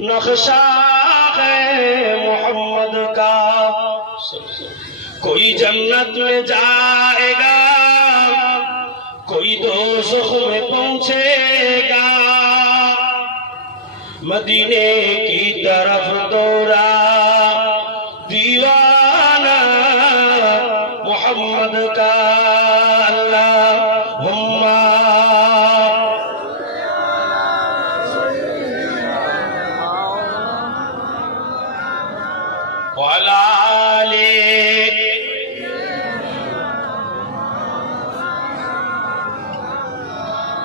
नक्शा है मोहम्मद का। कोई जन्नत में जाएगा, कोई दोज़ख में पहुंचेगा। मदीने की तरफ दौड़ा दीवाना मोहम्मद का। अल्लाहुम्मा वाला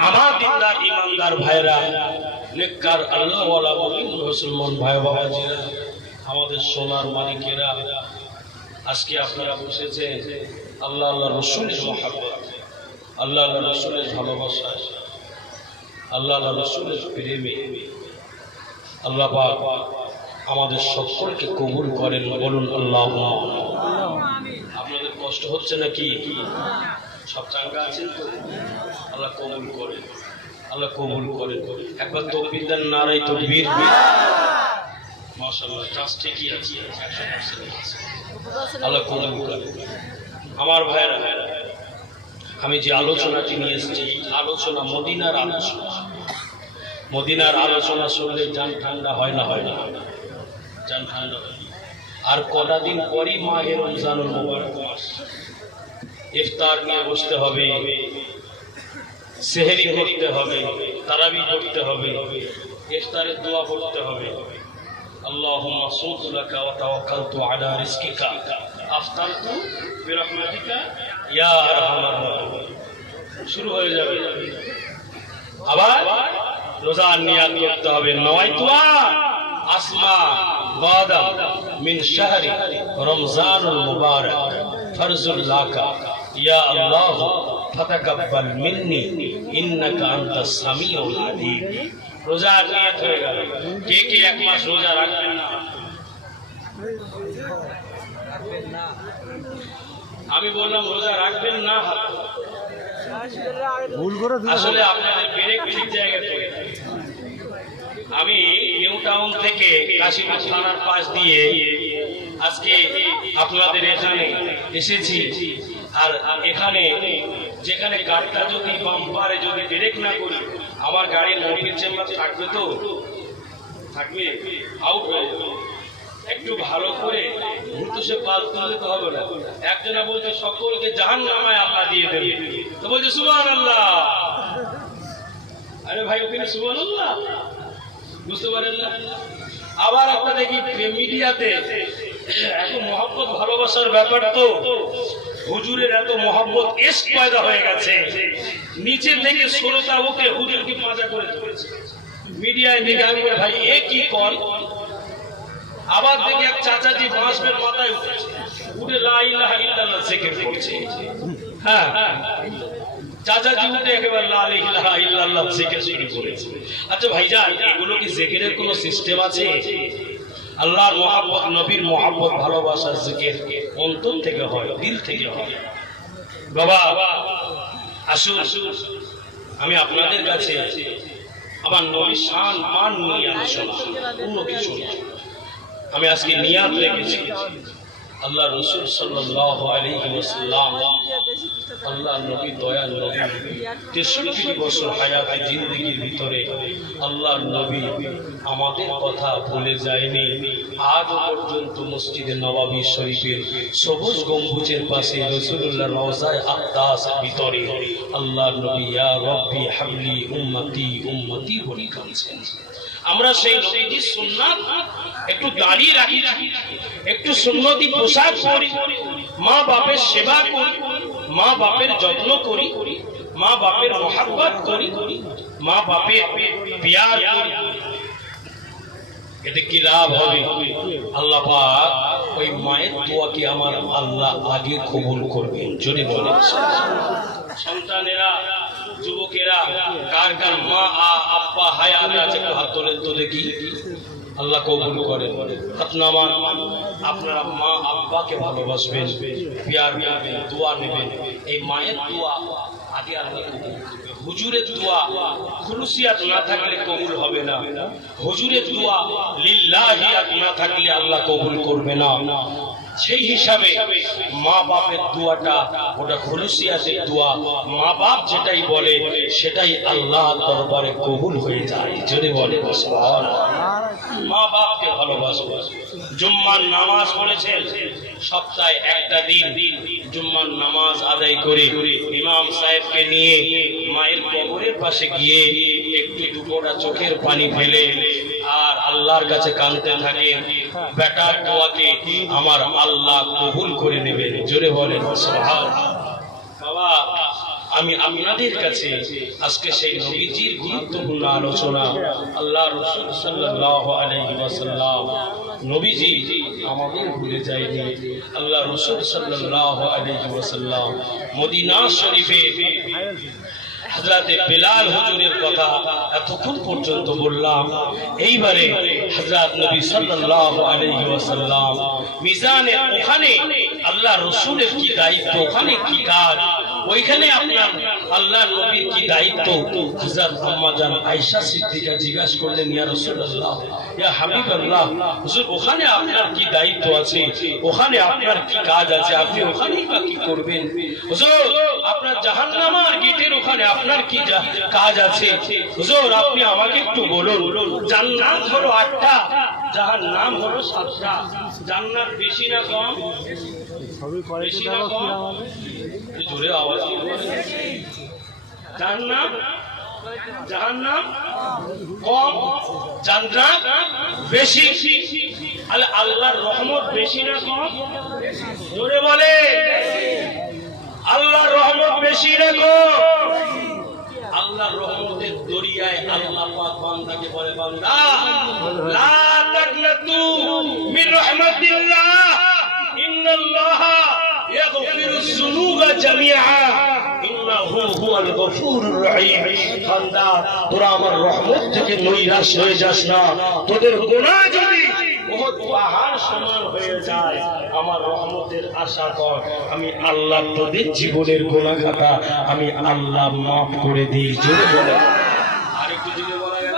আমার দিনদার ইমানদার ভাইরা, নেককার আল্লাহওয়ালা মুমিন মুসলমান ভাই বাবাজিরা, আমাদের সোনার মানিকেরা, আজকে আপনারা বসেছেন আল্লাহ আল্লাহ রসুলের মহব্বত, আল্লাহ আল্লাহ রসুলের ভালোবাসা, আল্লাহ আল্লাহ রসুলের প্রেমে। আল্লাহ পাক আমাদের সকলকে কবুল করেন, বলুন আল্লাহুম্মা। আপনাদের কষ্ট হচ্ছে নাকি? সব চাঙ্গা আছেন তো? আল্লাহ কবুল করে, আল্লাহ কবুল করে। একবার তাকবীর দেন, নারায়ে তাকবীর। মাশাআল্লাহ, জাস্ট ঠিকই আছে, 100% আছে। আল্লাহ কবুল করে। আমার ভাইরা, আমি যে আলোচনাটি নিয়ে এসেছি, আলোচনা মদিনার আলোচনা। মদিনার আলোচনা শুনলে জান ঠান্ডা হয় না? হয় না? জান ঠান্ডা। আর কটা দিন পরই মাহে রমজানুল মুবারক মাস। ইফতার নিয়ে বসতে হবে, সেহরি করতে হবে, তারাবি করতে হবে, ইফতারের দোয়া পড়তে হবে। আল্লাহুম্মা সুমতু লাকা ওয়া তাওয়াক্কালতু আলা রিজকিকা আফতারতু বিরহমাতিকা ইয়া আরহামার রাহিমিন। শুরু হয়ে যাবে। আবার রোজার নিয়াত করতে হবে। নওয়াইতু আসমা গাদা মিন শাহরি রমজানুল মুবারক ফরজুল লাকা ইয়া আল্লাহ ফাতাকাব্বাল মিন্নি ইন্নাকা আনতাস সামিউল আলিম। রোজার নিয়াত হয়ে গেল। কে কে এক মাস রোজা রাখবেন না? আমি বললাম রোজা রাখবেন না। আসলে আপনাদের ব্রেক ঠিক জায়গায় পড়ে। আমি নিউ টাউন থেকে কাশীপুর থানার পাশ দিয়ে আজকে আপনাদের এখানে এসেছি। আর এখানে যেখানে গাড়িটা যদি বাম্পারে যদি ব্রেক না করি, আমার গাড়ির মোবিল চেম্বার থাকবে তো? থাকবে, আউট হয়ে যাবে। একটু ভালো করে ঘুরতে সে পাল তুলতে তো হবে না। একজনা বলছে সকলকে জাহান্নামে আল্লাহ দিয়ে দেবে, তো বলছে সুবহানাল্লাহ। আরে ভাই, ওখানে সুবহানাল্লাহ বুঝতে পারেন না? আবার আপনারা দেখি মিডিয়াতে এত মহব্বত ভালোবাসার ব্যাপার, তো হুজুরের এত মহব্বত ইশক পয়দা হয়ে গেছে, নিচে থেকে শ্রোতা ওকে হুজুরকে মাজা করে ধরেছে। মিডিয়ায় দেখে আমি বলি ভাই এ কি কর। আবার দেখি এক চাচাজি বাঁশবের মাথায় উঠেছে, উঠে লা ইলাহা ইল্লাল্লাহ জিকির করছে। হ্যাঁ, চাচাজি উঠে একেবারে লা ইলাহা ইল্লাল্লাহ জিকির শুরু করেছে। আচ্ছা ভাইজান, এগুলো কি জিকিরের কোনো সিস্টেম আছে? আল্লাহর মহব্বত, নবীর মহব্বত, ভালোবাসার জিকির অন্তর থেকে হয়, দিল থেকে হয়। বাবা আসুন, আমি আপনাদের কাছে আমার নবীর শান মান নিয়ে আলোচনা, অন্য কিছু না। আমি আজকে নিয়াত রেখেছি আল্লাহ রসুল সাল্লাল্লাহু আলাইহি ওয়াসাল্লাম, আল্লাহ নবী, দয়াল নবী 63 বছর হায়াতে জিন্দেগির ভিতরে আল্লাহ নবী আমাদের কথা ভুলে যায়নি। আজ পর্যন্ত মসজিদে নববী শরীফের সবুজ গম্বুজের পাশে রাসূলুল্লাহ রওজায়ে আকদাসের ভিতরে আল্লাহ নবী ইয়া রব্বি হাবলি উম্মতি উম্মতি বলে কাঁদছেন। আমরা সেই নবীজির সুন্নাত একটু দাঁড়িয়ে রাখি, একটু সুন্নতি পোশাক পরি, মা বাপের সেবা করি, মা বাপের যত্ন করি, মা বাপের মহব্বত করি, মা বাপের প্যার করি। এতে কি লাভ হবে? আল্লাহ পাক ওই মায়ের দোয়াকে আমার আল্লাহ আগে কবুল করবেন। জোরে বলেন সন্তানেরা, যুবকেরা, কার কার মা আব্বা হায়াতে আছে হাত তোলেন তো দেখি। আল্লাহ কবুল করেন। আপনারা মা আব্বাকে ভালোবাসবেন, প্যার করবেন, দোয়া নেবেন। এই মায়ের দোয়া আগে আল্লাহ কবুল করবেন। হুজুরের দোয়া খুলুসিয়াত না থাকলে কবুল হবে না, হুজুরের দোয়া লিল্লাহিয়াত না থাকলে আল্লাহ কবুল করবে না। সেই হিসাবে মা বাপের দোয়াটা ওটা খুলুসিয়াতের দোয়া, মা বাপ যেটাই বলে সেটাই আল্লাহর দরবারে কবুল হয়ে যায়। জোরে বলে সুবহানাল্লাহ। মা বাপকে ভালোবাসবো। জুম্মার নামাজ পড়েছেন, সপ্তাহে একটা দিন জুম্মার নামাজ আদায় করে ইমাম সাহেবকে নিয়ে মায়ের কবরের পাশে গিয়ে একটু দুপোটা চোখের পানি ফেলে আর আল্লাহর কাছে কাঁদতে থাকে, বেটার দোয়াকে আমার আল্লাহ কবুল করে নেবে। জোরে বলেন সুবহানাল্লাহ। বাবা, আমি আপনাদের কাছে আজকে সেই নবীজির গুরুত্বপূর্ণ আলোচনা, আল্লাহ রাসূল সাল্লাল্লাহু আলাইহি ওয়াসাল্লাম নবীজি আমাদের ভুলে যায়নি। আল্লাহ রাসূল সাল্লাল্লাহু আলাইহি ওয়াসাল্লাম মদিনা শরীফে হযরতে বিলাল হুজুরের কথা এতক্ষণ পর্যন্ত বললাম। এইবারে হযরত নবী সাল্লাল্লাহু আলাইহি ওয়াসাল্লাম মিজানে ওখানে আল্লাহ রাসূলের কি দায়িত্ব, ওখানে কি কাজ, ওইখানে আপনার আল্লাহ নবীর কি দায়িত্ব। হযরত আম্মা জান আয়েশা সিদ্দিকা জিজ্ঞাসা করলেন, ইয়া রাসূলুল্লাহ, ইয়া হাবিবাল্লাহ, হুজুর ওখানে আপনার কি দায়িত্ব আছে, ওখানে আপনার কি কাজ আছে, আপনি ওখানেই বা কি করবেন? হুজুর আপনার জাহান্নামের গেটের ওখানে আপনার কি কাজ আছে? হুজুর আপনি আমাকে একটু বলুন। জান্নাত হলো 8টা, জাহান্নাম হলো 7টা। জান্নাত বেশি না কম? বেশি না কম? জোরে আওয়াজ জান্নাত জাহান্নাম কম, জান্নাত বেশি। আল্লাহর রহমত বেশি না কম? জোরে বলে আল্লাহর রহমত বেশি না কম? আল্লাহর রহমতের দরিয়ায় আল্লাহ পাক বান্দাকে বলে, বান্দা লা তাকনাতু মির রাহমাতিল্লাহ ইন্নাল্লাহা ইয়াগফিরুজ যুনুবা জামিআ ইন্নাহু হুয়াল গফুরুর রহিম। বান্দা তোরা আমার রহমত থেকে নৈরাশ হয়ে যাস না। তোদের গুনাহ যদি বহুত পাহাড় সমান হয়ে যায়, আমার রহমতের আশা কর, আমি আল্লাহ তোদের জীবনের গুনাহ খাতা আমি আল্লাহ মাফ করে দিই। জোরে বলে আরেকটু দিলে বলা গেল,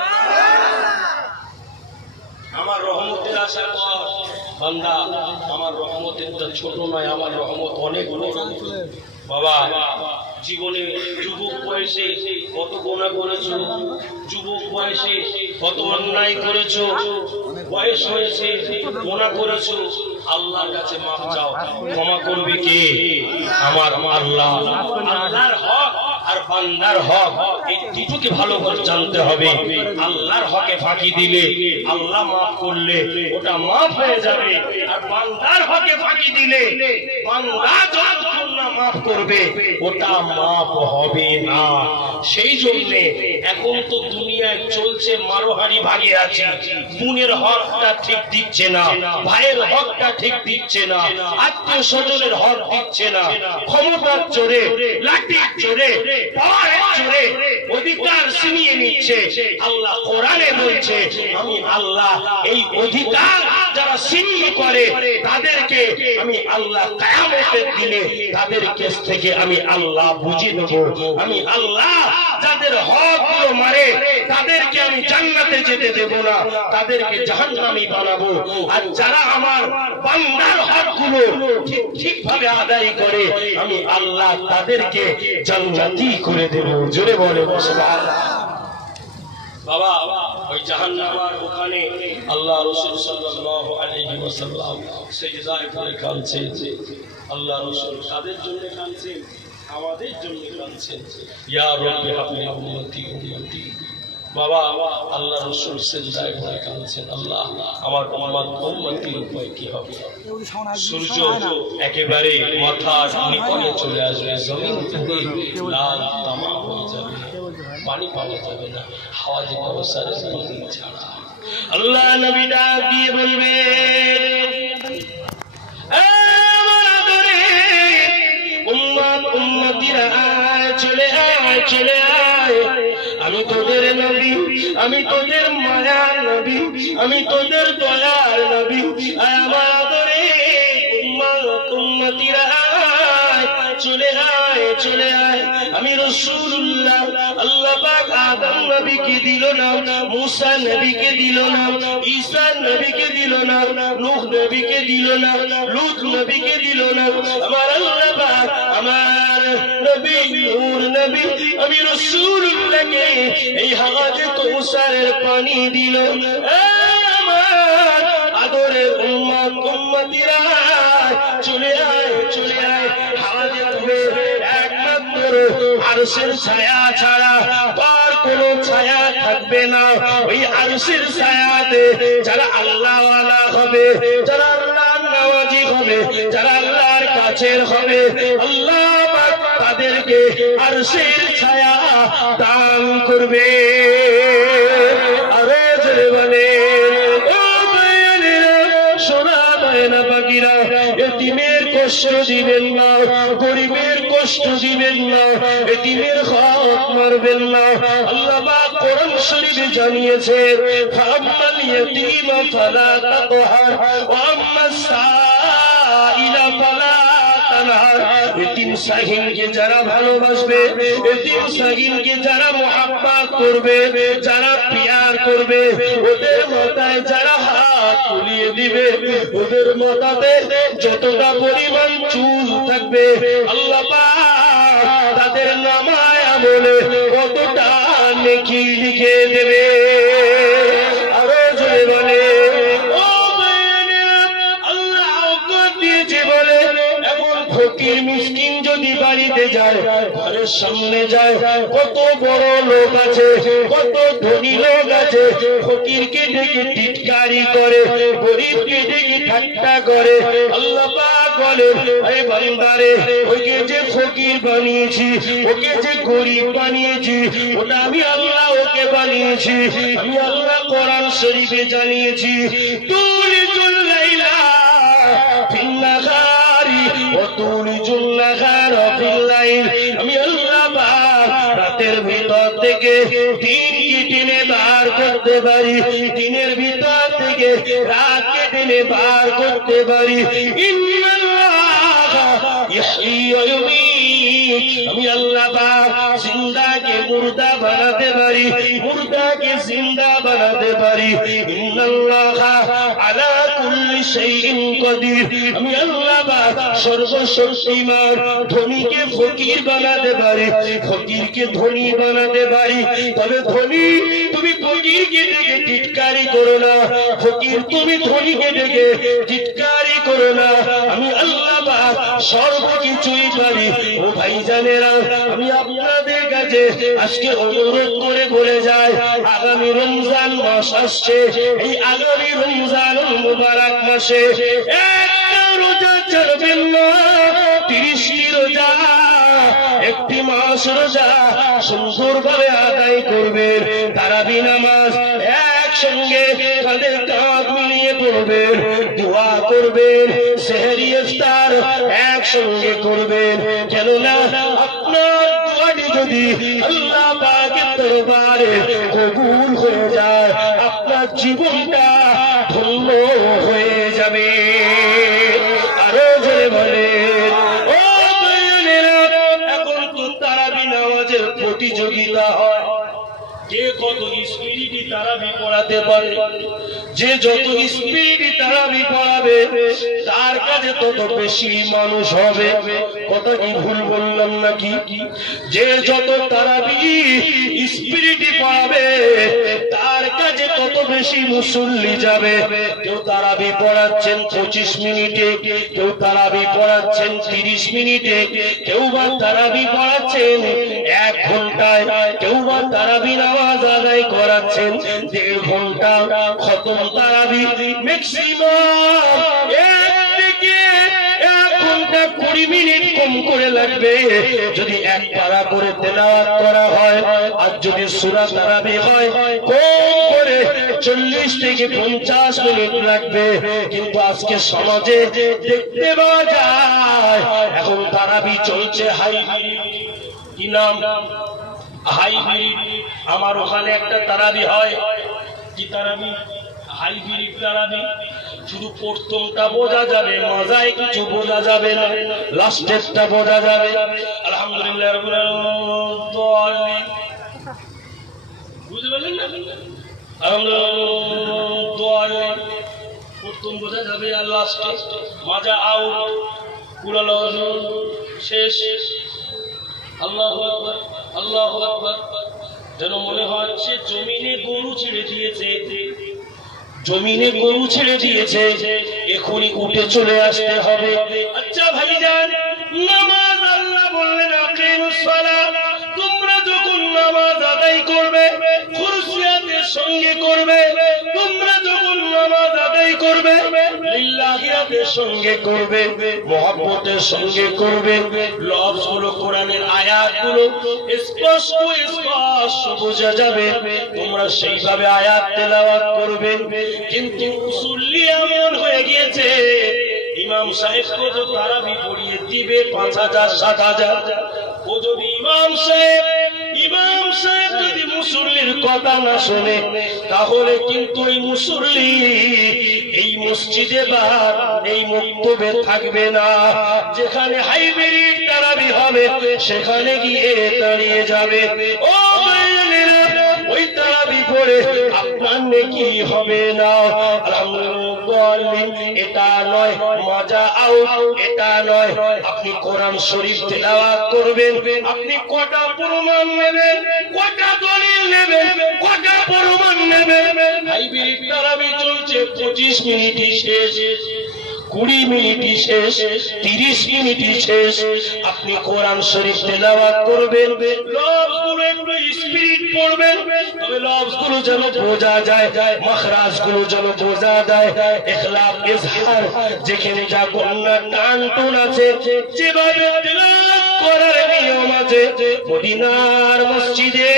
আমার রহমতের আশা কর বান্দা, আমার রহমতেরটা ছোট নয়, আমার রহমত অনেক বড়। বাবা জীবনে যুবক বয়সে কত গুনাহ করেছো, যুবক বয়সে কত অন্যায় করেছো, বয়স হয়েছে গুনাহ করেছো, আল্লাহর কাছে মাফ চাও। ক্ষমা করবে কে? আমার আল্লাহ। আল্লাহর হক আর বান্দার হক এই দুটোকে ভালো করে জানতে হবে। আল্লাহর হকে ফাঁকি দিলে, আল্লাহ মাফ করলে ওটা মাফ হয়ে যাবে, আর বান্দার হকে ফাঁকি দিলে বান্দা যতক্ষণ না মাফ করবে ওটা মাফ হবে না। সেই জন্য এখন তো দুনিয়ায় চলছে মারোহারি ভাগে আছে, বোনের হকটা ঠিক দিচ্ছে না, ভাইয়ের হকটা ঠিক দিচ্ছে না, আত্মীয় স্বজনের হক দিচ্ছে না, ক্ষমতার জোরে, লাঠির জোরে, পাওয়ারের জোরে অধিকার ছিনিয়ে নিচ্ছে। আল্লাহ কোরআনে বলছে, আমি আল্লাহ এই অধিকার যারা ছিনিয়ে করে তাদেরকে আমি আল্লাহ কিয়ামতের দিনে তাদের কাছ থেকে আমি আল্লাহ বুঝিয়ে দেব। আমি আল্লাহ যাদের হকগুলো মারে তাদেরকে আমি জান্নাতে যেতে দেব না, তাদেরকে জাহান্নামী বানাবো। আর যারা আমার বান্দার হকগুলো ঠিকভাবে আদায় করে আমি আল্লাহ তাদেরকে জান্নাতি করে দেব। জোরে বলে সুবহানাল্লাহ। বাবা ওই জাহান্নামের ওখানে আল্লাহ রাসূল সাল্লাল্লাহু আলাইহি ওয়াসাল্লাম সিজদায় পড়ে কাঁদছেন। আল্লাহ রাসূল তাদের জন্য কাঁদছেন, আমাদের জন্য কাঁদছেন, ইয়া রাব্বি হাবলি উম্মতি উম্মতি। বাবা আল্লাহ রাসূল সিজদায় পড়ে কাঁদছেন, আল্লাহ আমার উম্মত উম্মতির উপায় কি হবে? সূর্য একেবারে মাথার নিকটে চলে আসবে, জমিন থেকে লাল তামা হয়ে যাবে, পানি পাওয়া যাবে না, হাওয়া দিতে বসার পানি ছাড়া। আল্লাহ নবী ডাক দিয়ে বলবে, আমার আদরে উম্মত উম্মতিরা চলে আয়, চলে আয়, আমি তোদের নবী, আমি তোদের মায়ার নবী, আমি তোদের দয়ার নবী। আমার আদরে উম্মত উম্মতিরা চলে আয়, চলে আয়। আমি রাসূলুল্লাহ। আল্লাহ পাক আদম নবীকে দিল না, মুসা নবীকে দিল না, ঈসা নবীকে দিল না, নূহ নবীকে দিল না, লূত নবীকে দিল না। আমার আল্লাহ পাক আমার নবী নূর নবী আমি রাসূলুল্লাহকে এই হাওয়াজে কাউসারের পানি দিল। আমার আদরের উম্মত উম্মতিরা চলে আয় চলে আয়। হাওয়াজে কাউসারের একমাত্র আরশের ছায়া ছাড়া আর কোনো ছায়া থাকবে না। ওই আরশের ছায়াতে যারা আল্লাহ ওয়ালা হবে, যারা আল্লাহর নওয়াজি হবে, যারা আল্লাহর কাছের হবে, আল্লাহ পাক তাদেরকে আরশের ছায়া দান করবে। আরে জোরে বলে ও ভাইয়েরা, সোনা বায়না পাখিরা, এতিমের কষ্ট দিবেন না, গরিবের কষ্ট দিবেন না, এতিমের হক মারবেন না। আল্লাহ পাক কোরআন শরীফে জানিয়েছে, ফাআম্মাল ইয়াতীমা ফালা তাকহার ওয়া আম্মাস সাইলা ফালা তানহার। এতিম সাহিনকে যারা ভালোবাসবে, এতিম সাহিনকে যারা মুহাব্বত করবে, যারা প্যার করবে, ওদের মাথায় যারা হাত তুলিয়ে দিবে, ওদের মাথাতে যতটা পরিমাণ চুল থাকবে আল্লাহ পাক তাদের নামায় আমলে কতটা নেকি লিখে দেবে। আরো জোরে বলে ও ভাইয়েরা, আল্লাহ অজ্ঞান দিয়েছে বলে এমন ফকির মিসকিন যদি বাড়িতে যায়, ঘরের সামনে যায়, কত বড় লোক আছে, কত ধনী লোক আছে, ফকিরকে ডেকে টিটকারি করে, গরিবকে ডেকে ঠাট্টা করে। আল্লাহ পাক বলে, এই বান্দারে, ওকে যে ফকির বানিয়েছি, ওকে যে গরিব বানিয়েছি, ওটা আমি আল্লাহ ওকে বানিয়েছি। আমি আল্লাহ কোরআন শরীফে জানিয়েছি, তুলিজুল লাইলা ফিন নাহারি ওয়া তুলিজুল নাহারা ফিল লাইল। আমি আল্লাহ পাক রাতের ভিতর থেকে দিনকে টেনে বার করতে পারি, দিনের ভিতর থেকে রাতকে টেনে বার করতে পারি। ইন্নাল্লাহা ইয়াহয়ী ওয়া ইউমীত। আমি আল্লাহ পাক জিন্দাকে মুর্দা বানাতে পারি, মুর্দাকে জিন্দা বানাতে পারি। ইন্নাল্লাহা আলা কুল্লি শাইইন কাদির। আমি আল্লাহ পাক সর্বশক্তিমান। ধনীকে ফকির বানাতে পারি, ফকিরকে ধনী বানাতে পারি। তবে ধনী তুমি ফকিরকে ডেকে টিটকারি করো না, ফকির তুমি ধনীকে ডেকে টিটকারি করো না। আমি আল্লাহ পাক সর্বকিছুই পারি। ও ভাইজানেরা, আমি আপনাদের কাছে আজকে অনুরোধ করে বলে যাই, আগামী রমজান মাস আসছে। এই আগামী রমজান মুবারক মাসে একটা রোজা ছাড়বেন না, 30টি রোজা, একটি মাস রোজা সুন্দরভাবে আদায় করবেন। তারাবি নামাজ একসঙ্গে কাঁধে কাঁধ মিলিয়ে পড়বেন, দোয়া করবেন, সেহরি ইফতার একসঙ্গে করবেন। কেননা আপনার দোয়াটি যদি আল্লাহ পাকের দরবারে কবুল হয়ে যায়, আপনার জীবনটা ধন্য হয়ে যাবে। আরো জোরে বলেন ও ভাইয়েরা, এখন তো তারাবি নামাজের প্রতিযোগিতা হয়, কে কত স্পিরিটে তারাবি পড়াতে পারে। যে যত স্পিরিটে তারাবি পড়াবে তার কাছে তত বেশি মানুষ হবে। কথা কি ভুল বললাম নাকি? যে যত তারাবি স্পিরিটে পড়াবে তার কাছে তত বেশি মুসল্লি যাবে। কেউ তারাবি পড়াচ্ছেন 25 মিনিটে, কেউ তারাবি পড়াচ্ছেন 30 মিনিটে, কেউ বা তারাবি পড়াচ্ছেন 1 ঘন্টায়, কেউ বা তারাবি নামাজ আদায় করাচ্ছেন 1.5 ঘন্টা। খতম তারাবি ম্যাক্সিমাম 1 থেকে 1 ঘন্টা 20 মিনিট কম করে লাগবে যদি 1 পারা করে তেলাওয়াত করা হয়। আর যদি সূরা তারাবি হয় কম করে 40 থেকে 50 মিনিট লাগবে। কিন্তু আজকে সমাজে দেখতে পাওয়া যায় এখন তারাবি চলছে হাই, কি নাম, হাইব্রিড। আমার ওখানে একটা তারাবি হয়, কি তারাবি, হাইব্রিড তারাবি। শুধু প্রথমটা বোঝা যাবে, মজায় কিছু বোঝা যাবে না, লাস্টেরটা বোঝা যাবে। আলহামদুলিল্লাহ রাব্বিল আলামিন। বুঝতে পারলেন না? আলহামদুলিল্লাহ প্রথম বোঝা যাবে আর লাস্ট মাজা আউট কুলালো শেষ। আল্লাহু আকবার, আল্লাহু আকবার। যেন মনে হচ্ছে জমিনে গরু ছেড়ে দিয়েছে, জমিনে গরু ছেড়ে দিয়েছে, এখনই উঠে চলে আসতে হবে। আচ্ছা ভাইজান, নামাজ আল্লাহ বললেন আকিমুস সালাত, তোমরা যখন নামাজ আদায় করবে খুশিয়াতের সঙ্গে করবে, তোমরা যখন নামাজ আদায় করবে লিল্লাহিয়াতের সঙ্গে করবে, মহব্বতের সঙ্গে করবে। লফজগুলো কোরআনের আয়াতগুলো স্পষ্ট স্পষ্ট বোঝা যাবে, তোমরা সেইভাবে আয়াত তেলাওয়াত করবে। কিন্তু মুসল্লি এমন হয়ে গিয়েছে, ইমাম সাহেবকে তো তারাবি পড়িয়ে দিবে 5000 7000। ও যদি ইমাম সাহেব যদি মুসল্লির কথা না শুনে, তাহলে কিন্তু এই মুসল্লি এই মসজিদে বা এই মক্তবে থাকবে না। যেখানে হাইব্রিড তারাবি হবে সেখানে গিয়ে দাঁড়িয়ে যাবে। ও ভাইয়েরা, ওই তারাবি পড়ে আপনার নেকি হবে না। আলহামদুলিল্লাহ, এটা নয় মজা আউট, এটা নয়। আপনি কোরআন শরীফ তেলাওয়াত করবেন, আপনি কটা প্রমাণ নেবেন, কটা দলিল নেবেন, কটা প্রমাণ নেবেন। হাইব্রিড তারাবি চলছে 25 মিনিটই শেষ, 20 মিনিটই শেষ, 30 মিনিটই শেষ। আপনি কোরআন শরীফ তেলাওয়াত করবেন, লফজগুলো একটু স্পিরিট পড়বেন, তবে লফজগুলো যেন বোঝা যায়, মাখরাজগুলো যেন বোঝা যায়। ইখলাস ইজহার যেখানে যা গন্না টান টুন আছে, যেভাবে তেলাওয়াত করার নিয়ম আছে, মদিনার মসজিদে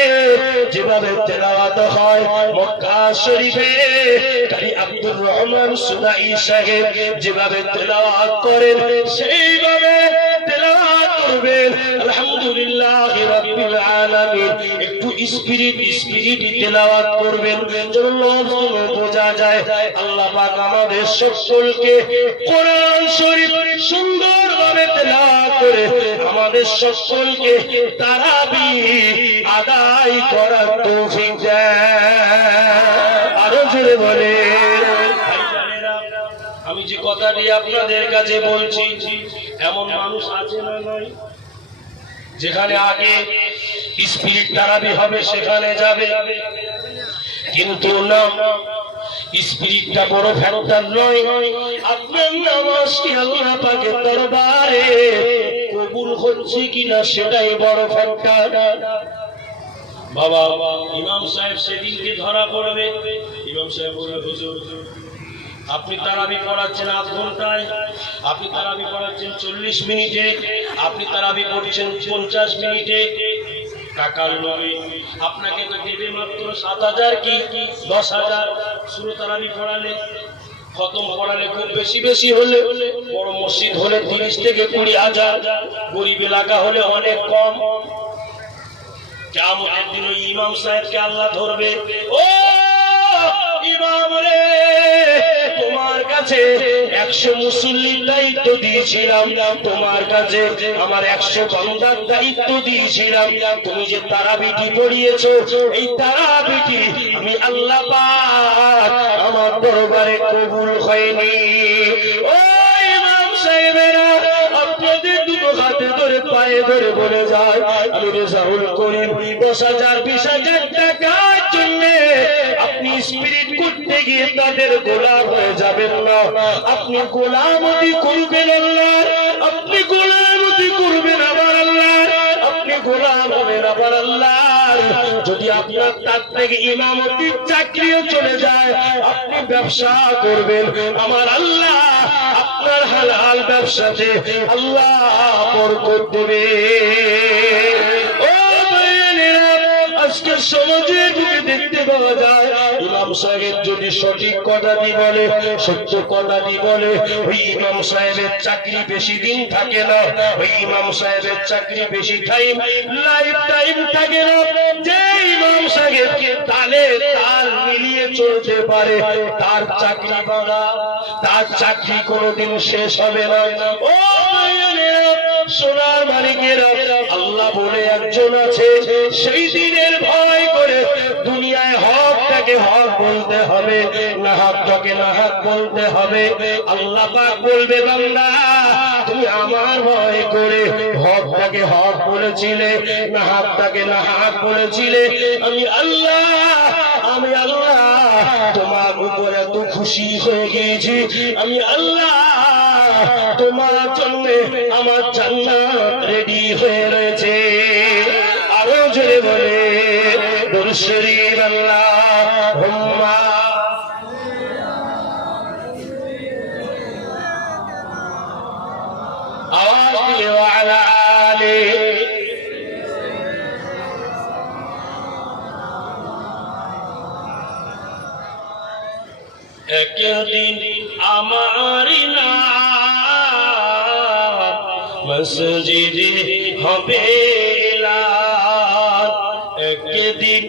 যেভাবে তেলাওয়াত হয়, মক্কা শরীফে কারি আব্দুর রহমান সুনাই সাহেব যেভাবে তেলাওয়াত করেন সেইভাবে তেলাওয়াত করবেন। আলহামদুলিল্লাহ রাব্বিল আলামিন। একটু স্পিরিট তেলাওয়াত করবেন, যেন লফজগুলো বোঝা যায়। আল্লাহ পাক আমাদের সকলকে কোরআন শরীফ সুন্দরভাবে তেলাওয়াত করে আমাদের সকলকে তারাবি আদায় করার তৌফিক দেয়। আরো জোরে বলে। আমি যে কথাটি আপনাদের কাছে বলছি, এমন মানুষ আছে না নয়, যেখানে আগে স্পিরিট তারাবি হবে সেখানে যাবে, কিন্তু না, স্পিরিটটা বড় ফ্যাক্টর নয়। আপনার নামাজটি আল্লাহ পাকের দরবারে কবুল হচ্ছে কিনা সেটাই বড় ফ্যাক্টর। বাবা, ইমাম সাহেব সেদিনকে ধরা পড়বে, ইমাম সাহেব বলবে, হুজুর আপনি তারাবি পড়াচ্ছেন 8 ঘন্টায়, আপনি তারাবি পড়াচ্ছেন 40 মিনিটে, আপনি তারাবি পড়ছেন 50 মিনিটে। টাকার লোভে আপনাকে তো দেবে মাত্র 7000 কি 10000। শুরু তারাবি পড়ালে, খতম পড়ালে খুব বেশি হলে, বড় মসজিদ হলে 30 থেকে 20,000, গরিব এলাকা হলে অনেক কম। কিয়ামতের দিন ওই ইমাম সাহেবকে আল্লাহ ধরবে, ও ইমাম রে, তোমার কাছে 100 মুসল্লির দায়িত্ব দিয়েছিলাম, তোমার কাছে আমার 100 বান্দার দায়িত্ব দিয়েছিলাম, তুমি যে তারাবিটি পড়িয়েছো, এই তারাবিটি আমি আল্লাহ পাক আমার দরবারে কবুল হয়নি। ও ইমাম সাহেবেরা, আপনাদের দুটো হাতে ধরে পায়ে ধরে বলে যায়, আমি রেজাউল করিম 10,000 20,000 টাকার জন্য আপনি স্পিরিট করতে গিয়ে তাদের গোলাম হয়ে যাবেন না। আপনি গোলামতি করবেন আল্লাহ, আপনি গোলামতি করবেন আবার আল্লাহ, আপনি গোলাম হবেন আবার আল্লাহ। যদি আপনার তার থেকে ইমামতির চাকরিও চলে যায়, আপনি ব্যবসা করবেন আমার আল্লাহ, আপনার হালাল ব্যবসাতে আল্লাহ বরকত দেবে। ও ভাইয়েরা, আজকের সমাজে ঢুকে দেখতে পাওয়া যায়, ইমাম সাহেব যদি সঠিক কথাটি বলে, সত্য কথাটি বলে, ওই ইমাম সাহেবের চাকরি বেশি দিন থাকে না, ওই ইমাম সাহেবের চাকরি বেশি টাইম লাইফ টাইম থাকে না। যে ইমাম সাহেবকে তালে তাল মিলিয়ে চলতে পারে, তার চাকরি বাড়া, তার চাকরি কোনোদিন শেষ হবে না। ও সোনার মালিকেরা, আল্লাহ বলে একজন আছে, সেই দিনের ভয় করে দুনিয়ায় হকটাকে হক বলতে হবে, না হকটাকে না হক বলতে হবে। আল্লাহ পাক বলবে, বান্দা তুমি আমার ভয় করে হকটাকে হক বলেছিলে, না হকটাকে না হক বলেছিলে, আমি আল্লাহ তোমার উপর এত খুশি হয়ে গিয়েছি, আমি আল্লাহ তোমার জন্য আমার জান্নাত রেডি হয়ে রয়েছে। আরো জোরে বলে দুরূদ শরীফ আল্লাহুম্মা আওয়াজ দিয়ে ওয়ালা আলে। একদিন আমার নাম মসজিদে হবে এলান, একদিন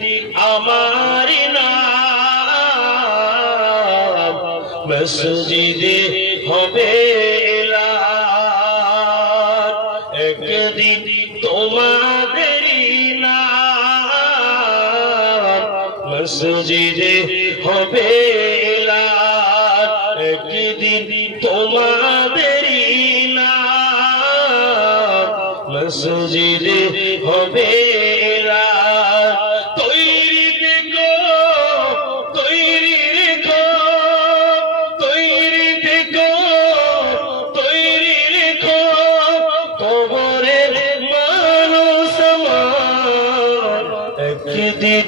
আমার নাম মসজিদে হবে এলান, একদিন তোমাদেরই নাম মসজিদে হবে এলান, একদিন তোমাদেরই নাম মসজিদে হবে এলান। তৈরি থেকো, তৈরি রেখো, তৈরি থেকো, তৈরি রেখো, কবরের মানুষ আমার একদিন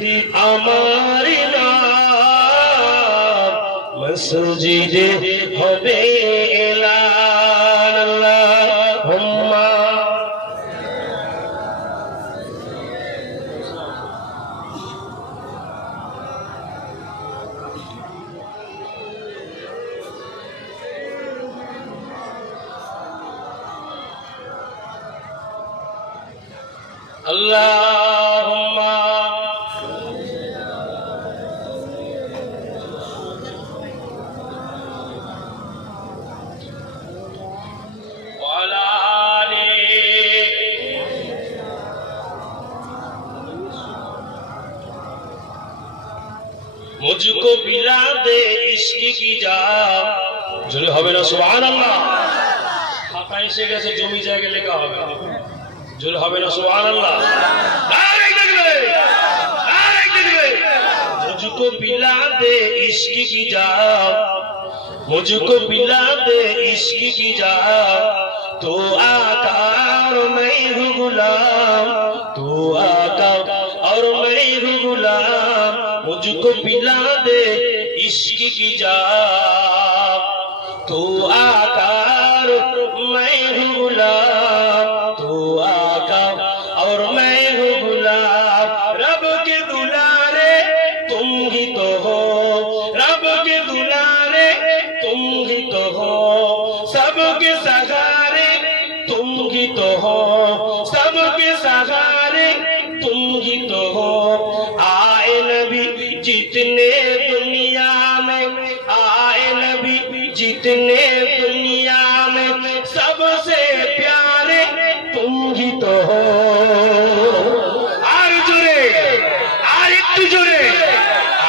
আমার নাম মসজিদে হবে এলান। আল্লাহুম্মা আল্লাহুম্মা ওয়ালা আলি। मुझको पिला दे इश्क की जाम, জোরে হবে না সুবহানাল্লাহ। খাতা এসে গেছে, জমি জায়গা লেখা হবে, জোরে হবে না সুবহানাল্লাহ। मुझको पिला दे इश्क की जाम, मुझको पिला दे इश्क की जाम, तो आका और मैं हूँ गुलाम, तो आका और मैं हूँ गुलाम, मुझको पिला दे इश्क की जाम, तो आका और मैं हूँ गुलाम, तो आका और मैं हूँ गुलाम। रब के दुलारे तुम ही तो हो, रब के दुलारे तुम ही तो हो, सबके सहारे तुम ही तो हो, सबके सहारे तुम ही तो हो। आए नबी जितने दुनिया में, आए नबी जितने दुनिया में, सबसे प्यारे तुम ही तो हो। আর জোরে, আর একটু জোরে।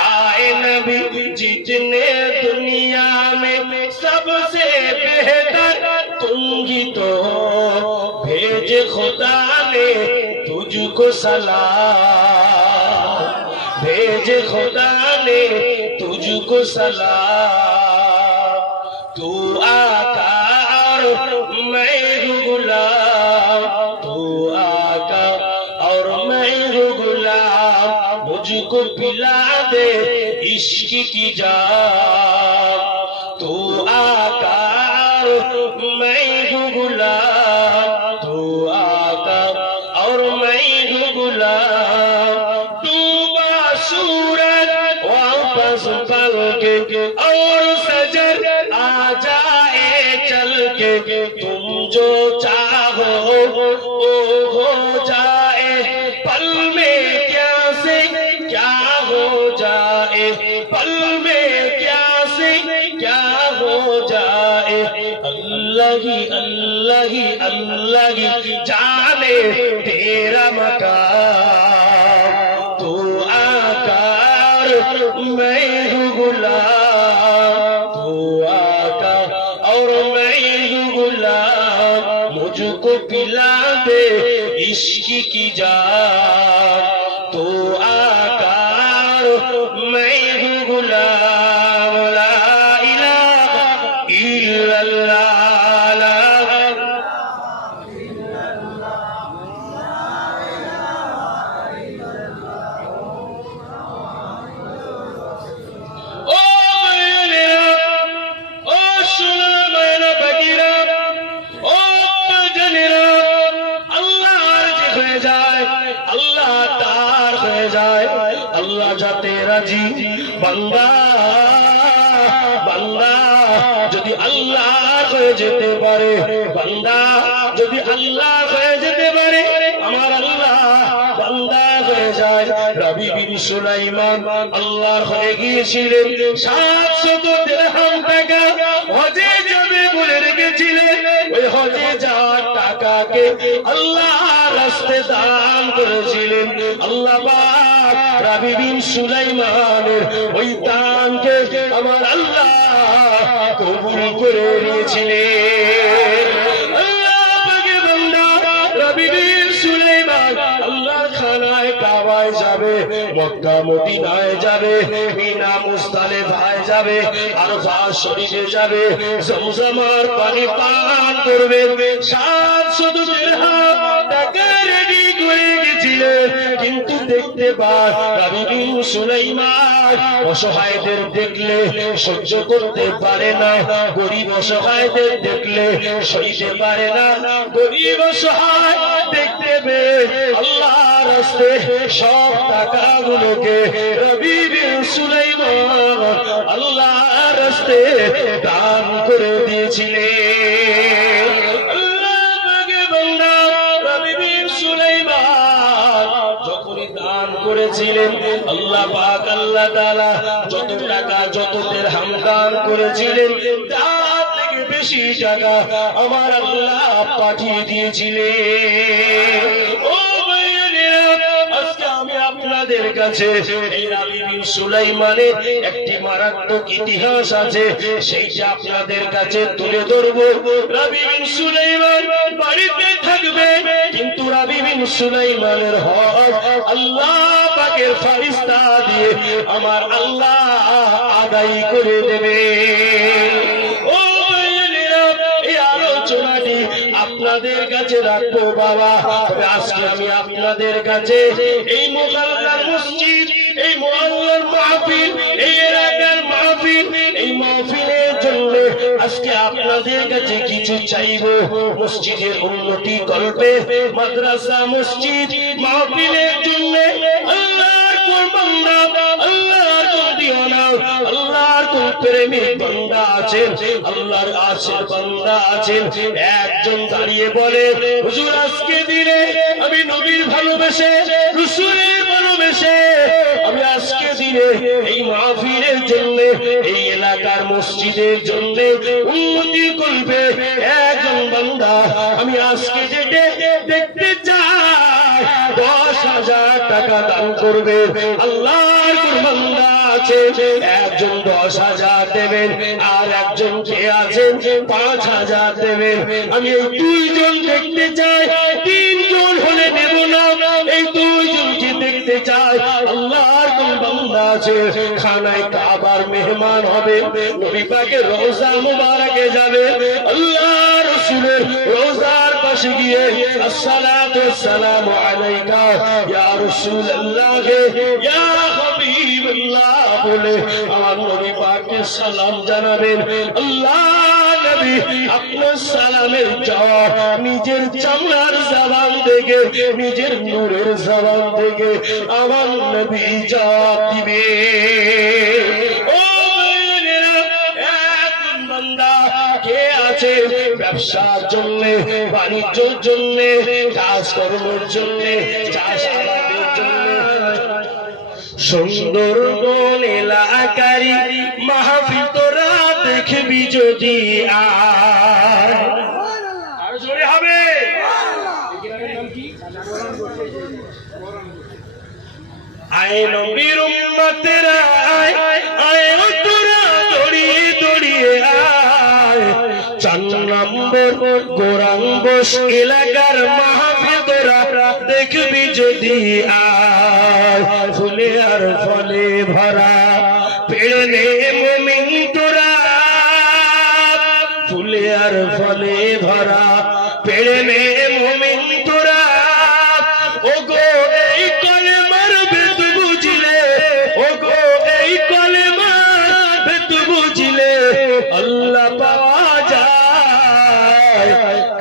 आए नबी जितने दुनिया में, सबसे बेहतर तुम ही तो हो। भेज खुदा ने तुझको सलाम, भेज खुदा ने तुझको सलाम, तू आका और मैं हूँ गुलाम, तू आका और मैं हूँ गुलाम, मुझको पिला दे इश्क की जाम, तू आका और मैं हूँ गुलाम, तू आका और मैं हूँ गुलाम। डूबा सूरज वापस पल के और सजर आ जाए चल के, तुम जो चाहो वो हो जाए, पल में क्या से क्या हो जाए, पल में क्या से क्या हो जाए। अल्लाह ही अल्लाह अल्लाह जाने तेरा मकाम तू आकार मैं हूँ गुलाम तू आका और मैं हूँ गुलाम मुझको पिला दे इश्क की जान तू आकार मैं हूँ गुलाम ला इलाहा इल्लल्लाह बंदा बंदा যদি আল্লাহর হয়ে যেতে পারে বান্দা যদি আল্লাহ হয়ে যেতে পারে আমার আল্লাহ বান্দা হয়ে যায় রবি বিন সুলাইমান আল্লাহর হয়ে গিয়েছিলেন 700 দিরহাম টাকা হজে যাবে বলে রেখেছিলেন ওই হজে যাওয়ার টাকাকে আল্লাহর রাস্তায় দান করেছিলেন আল্লাহ পাক রবি বিন সুলাইমানের ওই দানকে আমার আল্লাহ কবুল করে নিয়েছিলেন আল্লাহ পাকের বান্দা রবি বিন সুলাইমান আল্লাহর খানায় কাবায় যাবে মক্কা মদিনায় যাবে মিনা মুজদালিফায় যাবে আরফা শরীফে যাবে জমজমের পানি পান করবে 700 দিরহাম টাকা রেডি করে গেছিলেন কিন্তু দেখতে পান রবি বিন সুলাইমান অসহায়দের দেখলে সহ্য করতে পারে না গরিব অসহায়দের দেখলে সইতে পারে না গরিব অসহায় দেখতে পেয়ে আল্লাহর রাস্তায় সব টাকাগুলোকে রবি বিন সুলাইমান আল্লাহর রাস্তায় দান করে দিয়েছিলেন আল্লাহ পাকের বান্দা রবি বিন সুলাইমান যখনই দান করেছিলেন আল্লাহ পাক আল্লাহ তাআলা যত টাকা যত দিরহাম দান করেছিলেন তার থেকে বেশি টাকা আমার আল্লাহ পাঠিয়ে দিয়েছিলেন ও ভাইয়েরা আজকে আমি আপনাদের কাছে এই রবি বিন সুলাইমানের একটি মারাত্মক ইতিহাস আছে সেইটা আপনাদের কাছে তুলে ধরবো রবি বিন সুলাইমান বাড়িতে থাকবে কিন্তু রবি বিন সুলাইমানের হক আল্লাহ পাকের ফেরেশতা দিয়ে আমার আল্লাহ আদায় করে দেবে ও ভাইয়েরা এই আলোচনাটি আপনাদের কাছে রাখবো বাবা তবে আজকে আমি আপনাদের কাছে এই মোকাল্লার মসজিদ এই মহল্লার মাহফিল এই এলাকার মাহফিল এই মাহফিলের জন্য আজকে আপনাদের কাছে কিছু চাইবো মসজিদের উন্নতি করবে মাদ্রাসা মসজিদ মাহফিলের জন্য আল্লাহর কোন বান্দা আল্লাহর কোন দিওয়ানা আল্লাহর কোন প্রেমিক বান্দা আছেন আল্লাহর আশের বান্দা আছেন একজন দাঁড়িয়ে বলে হুজুর আজকে দিনে আমি নবীর ভালোবেসে রাসূলের ভালোবেসে আমি আজকে দিনে এই মাহফিলের জন্য এই এলাকার মসজিদের জন্য উন্নতি করবে একজন বান্দা আমি আজকে যেটা দেখতে চাই 10,000 টাকা দান করবে আল্লাহর কোন বান্দা আছে একজন 10,000 দেবেন আর একজন কে আছেন 5,000 দেবেন আমি এই দুইজন দেখতে চাই তিনজন হলে দেব না এই দুইজনকে দেখতে চাই আল্লাহর কোন বান্দা আছে খানায় কাবার মেহমান হবে নবী পাকের রওজা মুবারকে যাবে আল্লাহ রাসূলের রওজার পাশে গিয়ে আসসালাতু ওয়াসসালামু আলাইকা ইয়া রাসূলুল্লাহ ইয়া হাবিবাল্লাহ বলে আমার নবী পাককে সালাম জানাবেন আল্লাহ নবী আপনার সালামের জবাব নিজের চামড়ার জবান থেকে নিজের নূরের জবান থেকে আমার নবী জবাব দিবে ও ভাইয়েরা এখন বান্দা কে আছে ব্যবসার জন্য বাণিজ্যের জন্য কাজকর্মের জন্য চাষ আবাদের জন্য সুন্দরবন এলাকারি মাহফিল তোরা দেখবি যদি আর আয় নবীর উম্মতেরা আয় আয় ও তোরা দড়িয়ে দড়িয়ে আয় 4 নম্বর গোরাঙ্গস এলাকার মাহফিলরা দেখবি যদি আয় ফুলে আর ফলে ভরা পেড়ে মুমিন তোরা ফুলে আর ফলে ভরা পেড়ে মুমিন তোরা ওগো এই কলেমার ভেদ বুঝলে ওগো এই কলেমার ভেদ বুঝলে আল্লাহ পাওয়া যায়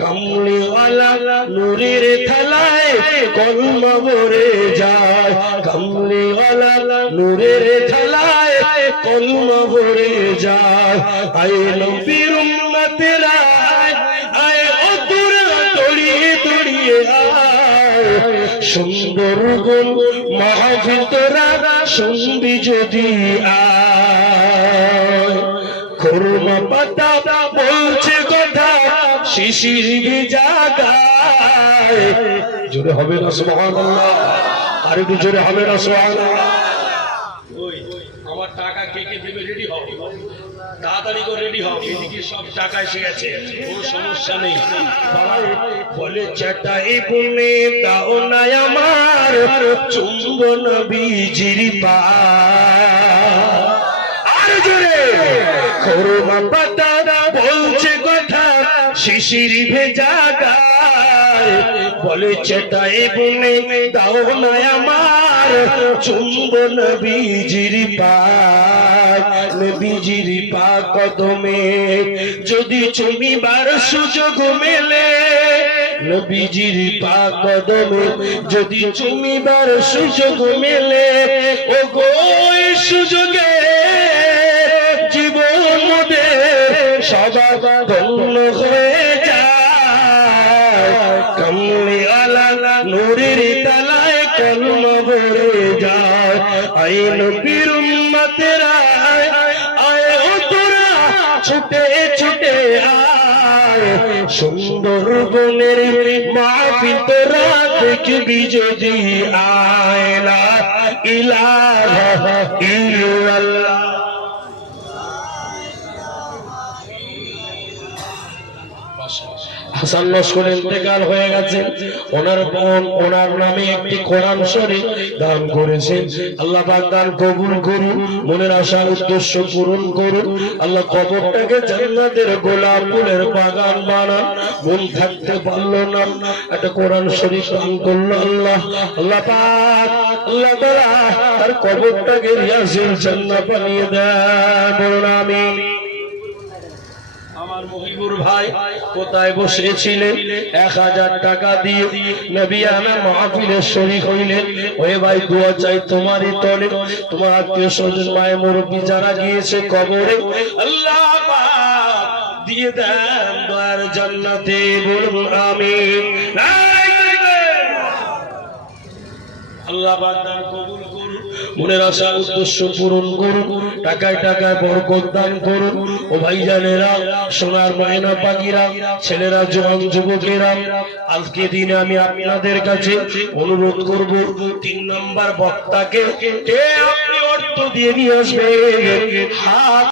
কামলিওয়ালা নূরের থালায় কলমা ভরে যায় কামলিওয়ালা নূরের থালায় কলমা ভরে যায় আয় নবীর উম্মতেরা আয় ও তোরা দড়িয়ে দড়িয়ে আয় সুন্দর গুণ মাহফিল তোরা শুনবি যদি আয় খুরমা পাতা বলছে কথা শিশির ভিজা গায় জোরে হবে না সুবহানাল্লাহ আর একটু জোরে হবে না সুবহানাল্লাহ ওই আমার টাকা কে কে দেবে রেডি হও তাড়াতাড়ি করে রেডি হও এদিকে সব টাকা এসে গেছে কোনো সমস্যা নেই বলে চাটাই বুনে দাও না আমার চুম্বন বীজির পা আর জোরে খুরমা পাতা বলছে কথা শিশির ভেজা গায় বলে চাটাই বুনে দাও না আমার চুম্বন বীজির পা নবীজির পা কদমে যদি চুমিবার সুযোগ মেলে নবীজির পা কদমে যদি চুমিবার সুযোগ মেলে ও গো এই সুযোগে জীবন মোদের সবা ধন্য হয়ে যায় কামলিওয়ালা নূরের তালায় কলমা ভরে যায় আই নবীর উম্মতেরা আয় ও তোরা ছুটে ছুটে আয় সুন্দর গুণের মাহফিল তোরা দেখবি যদি আয় লা ইলাহা ইল্লাল্লাহ হাসান লস্কর ইন্তেকাল হয়ে গেছে ওনার বোন ওনার নামে একটি কোরআন শরীফ দান করেছেন আল্লাহ পাক দান কবুল করুন মনের আশা উদ্দেশ্য পূরণ করুন আল্লাহ কবরটাকে জান্নাতের গোলাপ ফুলের বাগান বানান মন থাকতে পারলো না একটা কোরআন শরীফ দান করলো আল্লাহ আল্লাহ পাক আল্লাহ তাআলা আর কবরটাকে রিয়াজুল জান্নাত বানিয়ে দেন বলুন আমিন আমার মহিবুর ভাই কোথায় বসেছিলেন 1000 টাকা দিয়ে নবিয়ানা মাহফিলে শরীক হইলেন ওই ভাই দোয়া চাই তোমারই তলে তোমার আত্মীয় স্বজন মায়ের মুরব্বি যারা গিয়েছে কবরে আল্লাহ পাক দিয়ে দেন দয়ার জান্নাতে বলুন আমিন আল্লাহ পাক দান কবুল করুন মনের আশা উদ্দেশ্য পূরণ করুন টাকায় টাকায় বরকত দান করুন ও ভাইজানেরা সোনার ময়না পাখিরা ছেলেরা জওয়ান যুবকেরা আজকে দিনে আমি আপনাদের কাছে অনুরোধ করব 3 নম্বর বক্তাকে আপনি অর্থ দিয়ে নিয়ে আসবেন হাত